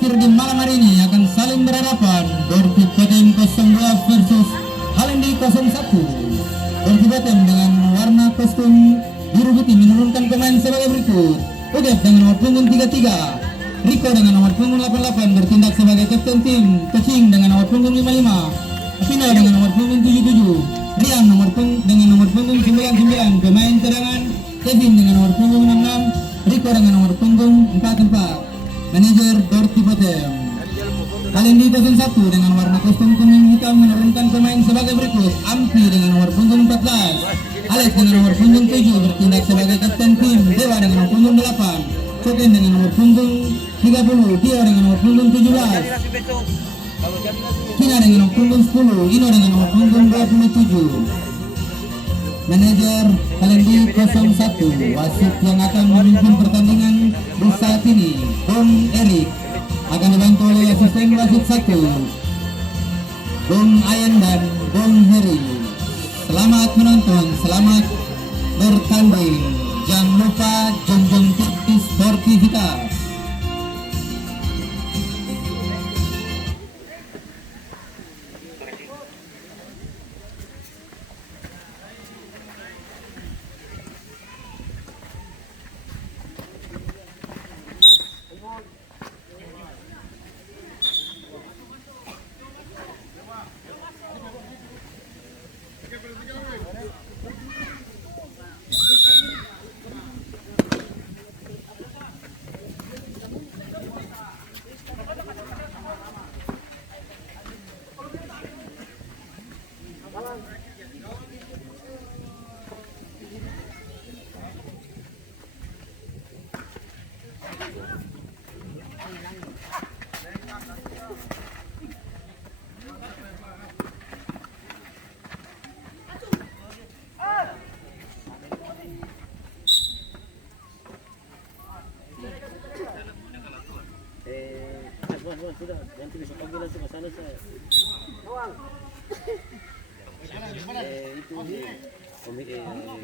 terakhir di malam hari ini akan saling berhadapan Dortibatem 02 versus Halendi 01. Dortibatem dengan warna kostum biru putih menurunkan pemain sebagai berikut. Uget dengan nomor punggung 33, Riko dengan nomor punggung 88 bertindak sebagai kapten tim, Kecing dengan nomor punggung 55, Pina dengan nomor punggung 77, Rian dengan nomor punggung 99, pemain cadangan Kevin dengan nomor punggung 66, Riko dengan nomor punggung 44. Manajer Dortibatem Halendi 01 dengan warna kostum kuning hitam menurunkan pemain sebagai berikut. Ampi dengan nomor punggung 14, Alex dengan nomor punggung 7 bertindak sebagai kapten tim, Dewa dengan nomor punggung 8, Soken dengan nomor punggung 30, Tio dengan nomor punggung 17, Kina dengan nomor punggung 10, Ino dengan nomor punggung 27. Manajer Halendi 01, wasit yang akan memimpin pertandingan di saat ini, Bung Erik, akan dibantu oleh asisten wasit 1, Bung Ayan dan Bung Heri. Selamat menonton, selamat bertanding. Jangan lupa junjung tinggi sportivitas. Sudah, nanti bisa panggil langsung ke sana saya. Itu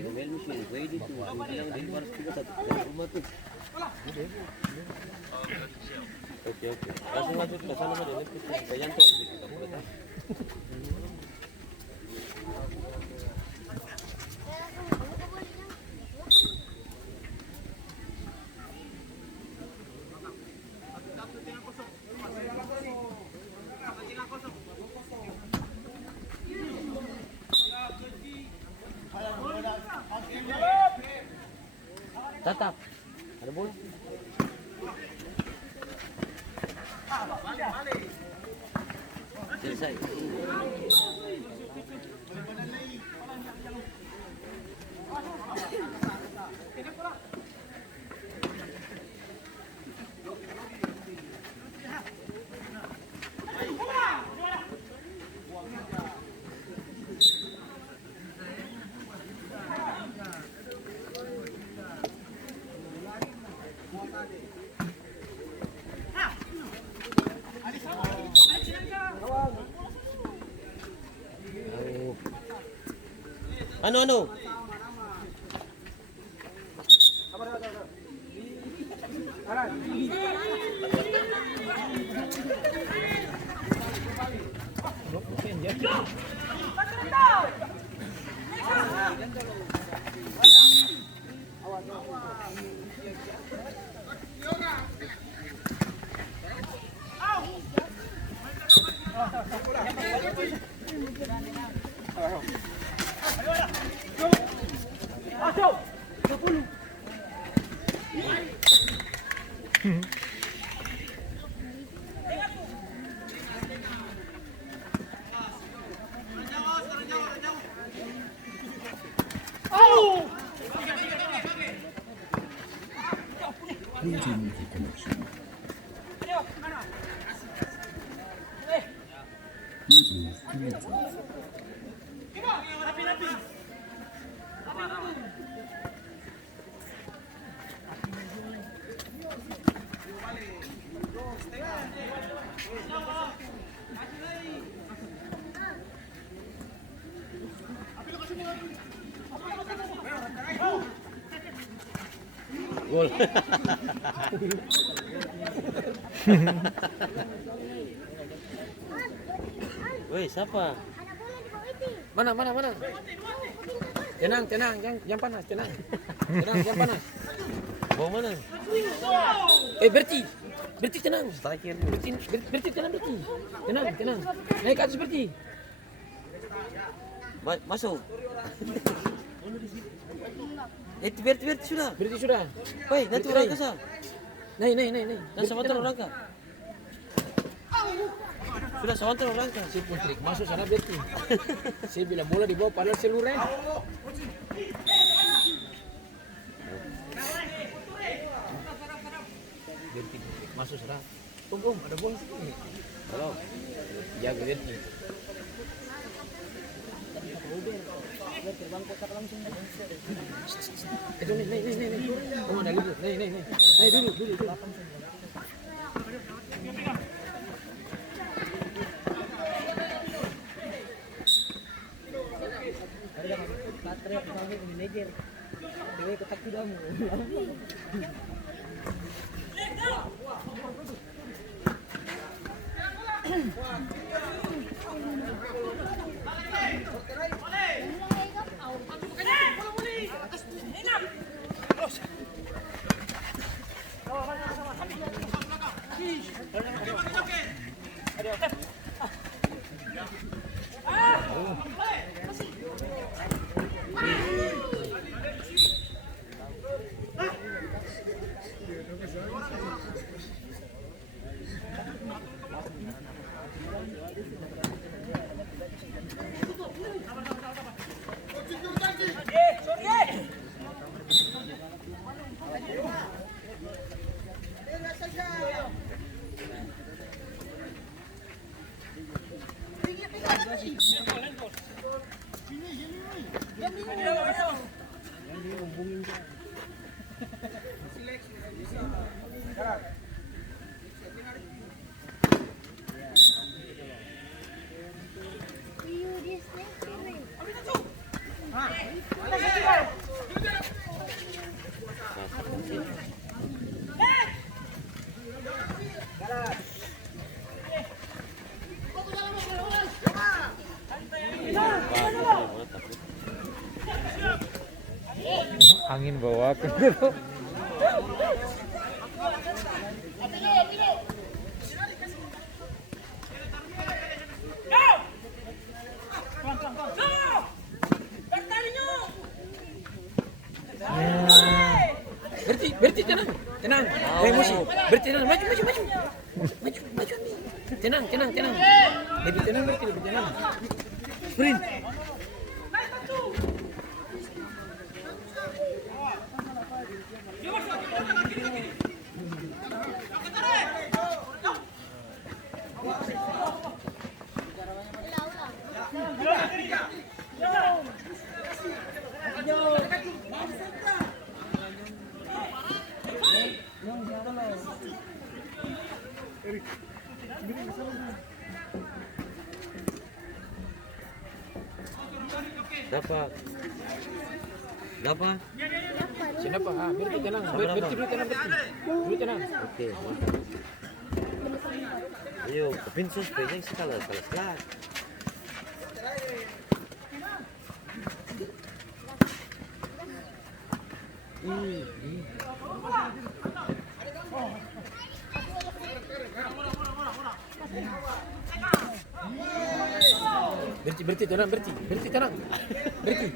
pemain musim Wade itu bilang dia harus juga satu rumah tuh. Oke. Langsung masuk ke sana mah nanti kayak tol gitu. Tatap. Ada bola. Selesai. Ano? Losing the connection. Bluetooth connected. Gol. Woi, siapa? Mana? Tenang, yang panas, tenang. Tenang, yang panas. Bawa mana? Berti tenang. Striker. Berti tenang, Berti. Tenang. Naik ke atas Berti. Masuk. Berti sudah. Berti sudah. Woi, nanti orang kasar. Naik. Dan sama orang ka. Sudah sama orang ka. Si pun trik masuk sana Berti. Saya bilang bola di bawah padahal seluruhnya. Berti masuk sana. Om, ada bola sini. Halo. Jaga Berti. Itu nih. Oh, ada libur. Nih. Naik dulu. Angin bawa ke Berti tenang. Emosi. Berti tenang, maju. Tenang. Lebih tenang Berti, lebih tenang. Sprint. Dapat. Siapa? Berti tenang. Berti tenang. Oke. Ayo, pintu sepeda sekali. Berti tenang. Berti.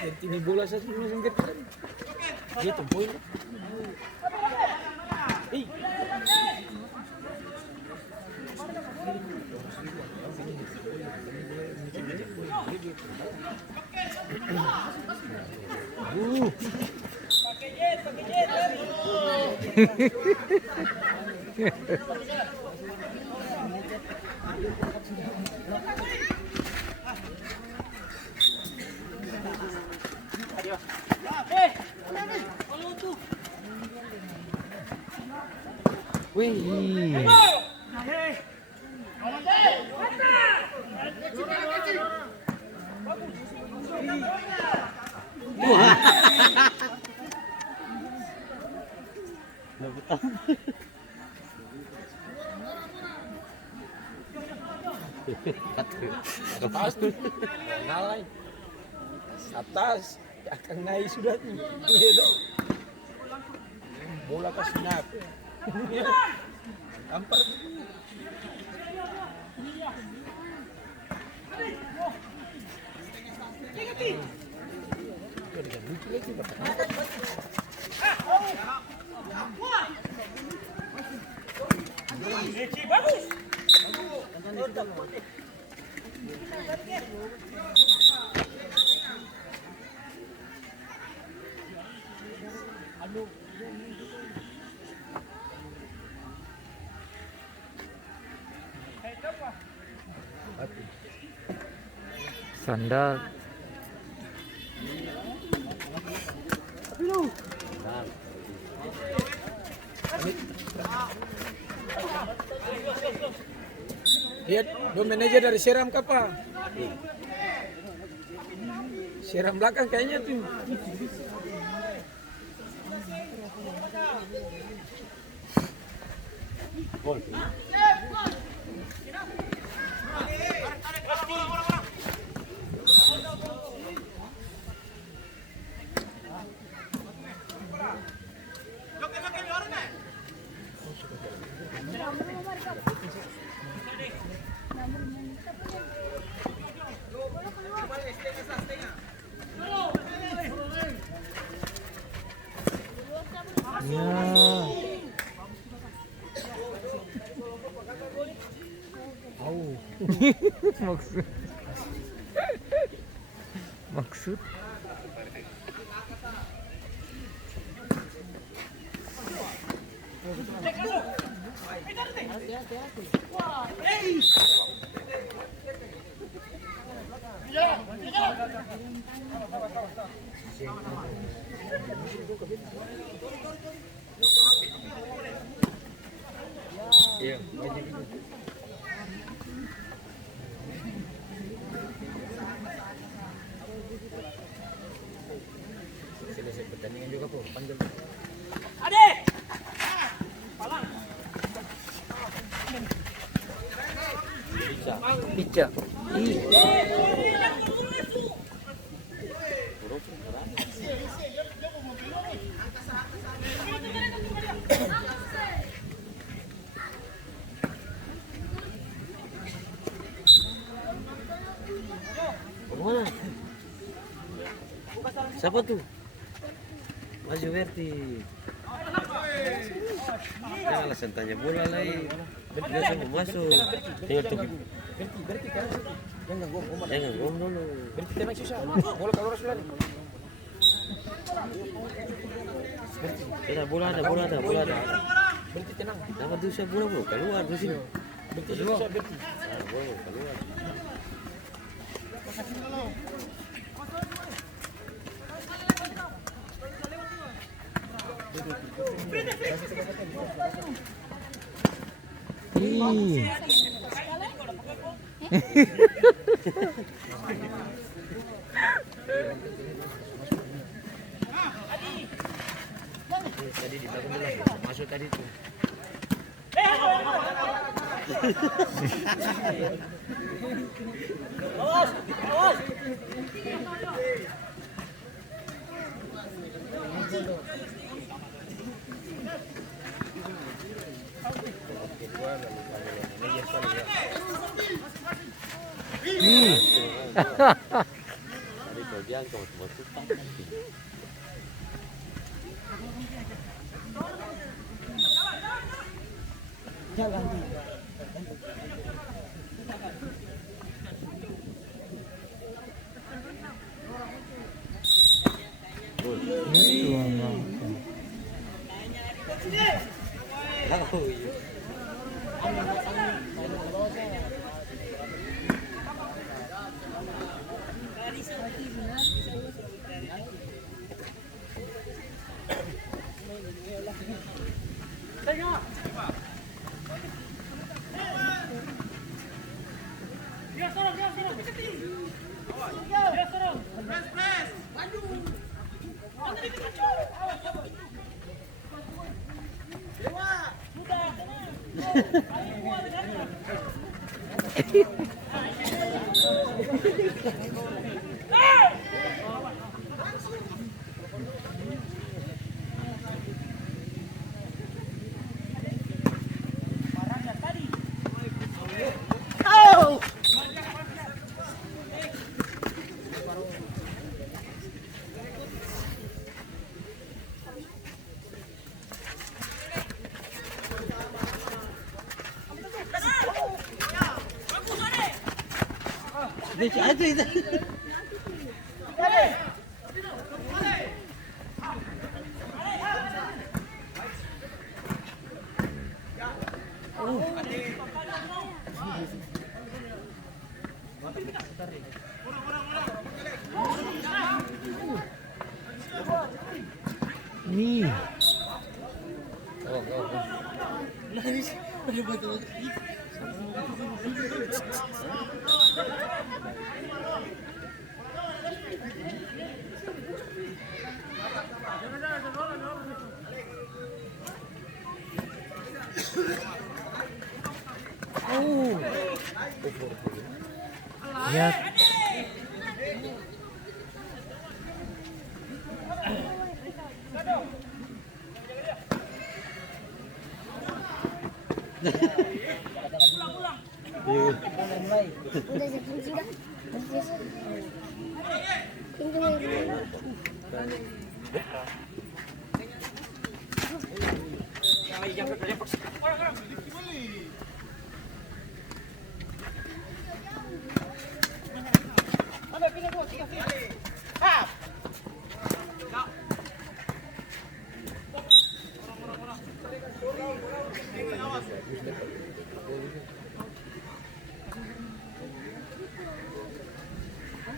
Berti ini bola satu langsung ke depan. Gitu poin. Wih. Atas tuh. Nalai. Atas. Akan naik sudah tuh. Iya dah. Bola ke snap. Tampar. Sandal. Lihat, dua manajer dari Seram kapa? Seram belakang kayaknya tuh. Ya. Maksud. Maksud. Iya. Selesai pertandingan juga po, panggil. Pica. Mana? Siapa tuh? Maju Verti. Jangan alasan tanya bola lagi. Dia sama masuk. Tinggal tunggu. Jangan gong. Jangan gong dulu. Berarti tembak susah. Bola keluar sudah. Ada bola ada. Berarti tenang. Nama tuh saya bola bro keluar di sini. Berarti susah berarti. Bola keluar. Ih. Tadi di belakang bola masuk tadi tuh. Tadi kau bilang kau masuk tak? Itu Bang. Oh iya. Nih. Ya. Udah saya kunci dah.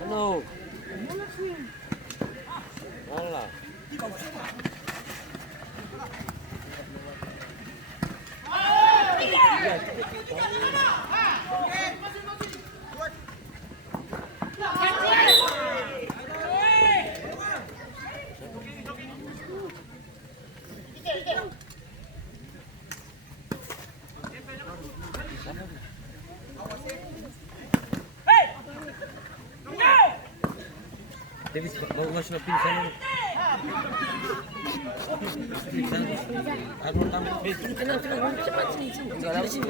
Ano? Wala. Jadi bawa masuk ke sana. Aku tahu. Tenang, cepat sini. Enggak ada sini.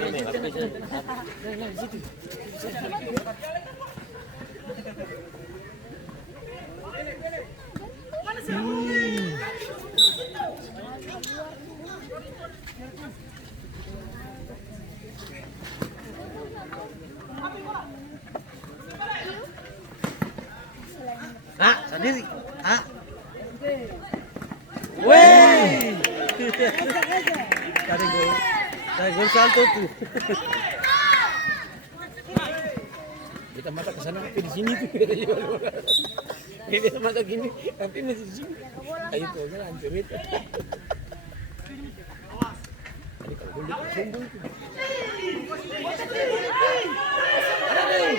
Situ. Sendiri. Weh. Cari gol salto tuh. Kita mata ke sana tapi di sini tuh. Kita mata gini tapi masih di sini. Ayo tuh kan hancur itu. Tadi kalau gol dia sombong tuh. Ada deh.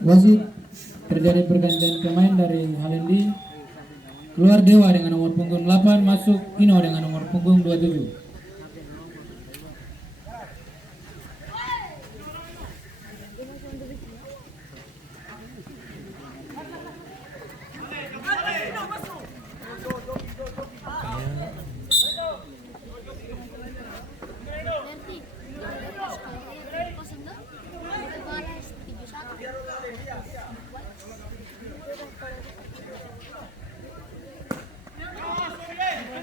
Wasit terjadi pergantian pemain dari Halendi. Keluar Dewa dengan nomor punggung 8, masuk Kino dengan nomor punggung 27.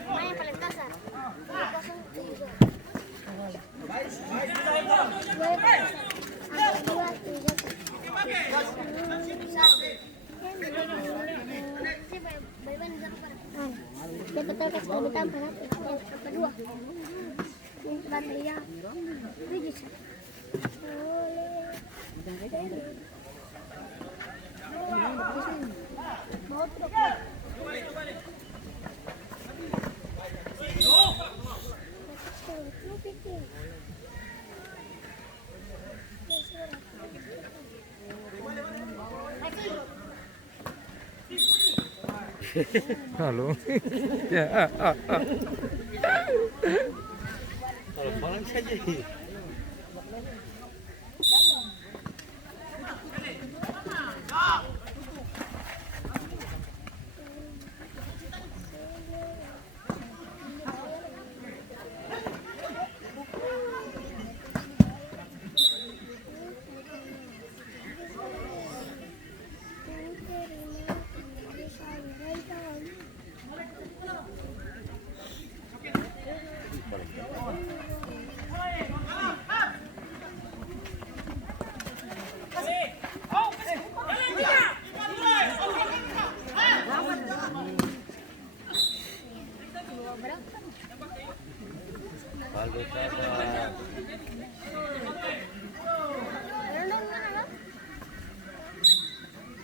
Main paling kasar. Dia betul kasih kami tambah yang kedua. Yang terakhir ya. 7. Halo. Ya. Kalau malang saja. Kalau kabar.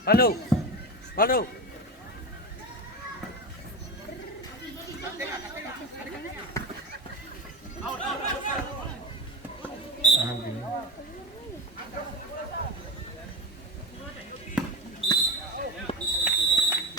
Halo. Halo.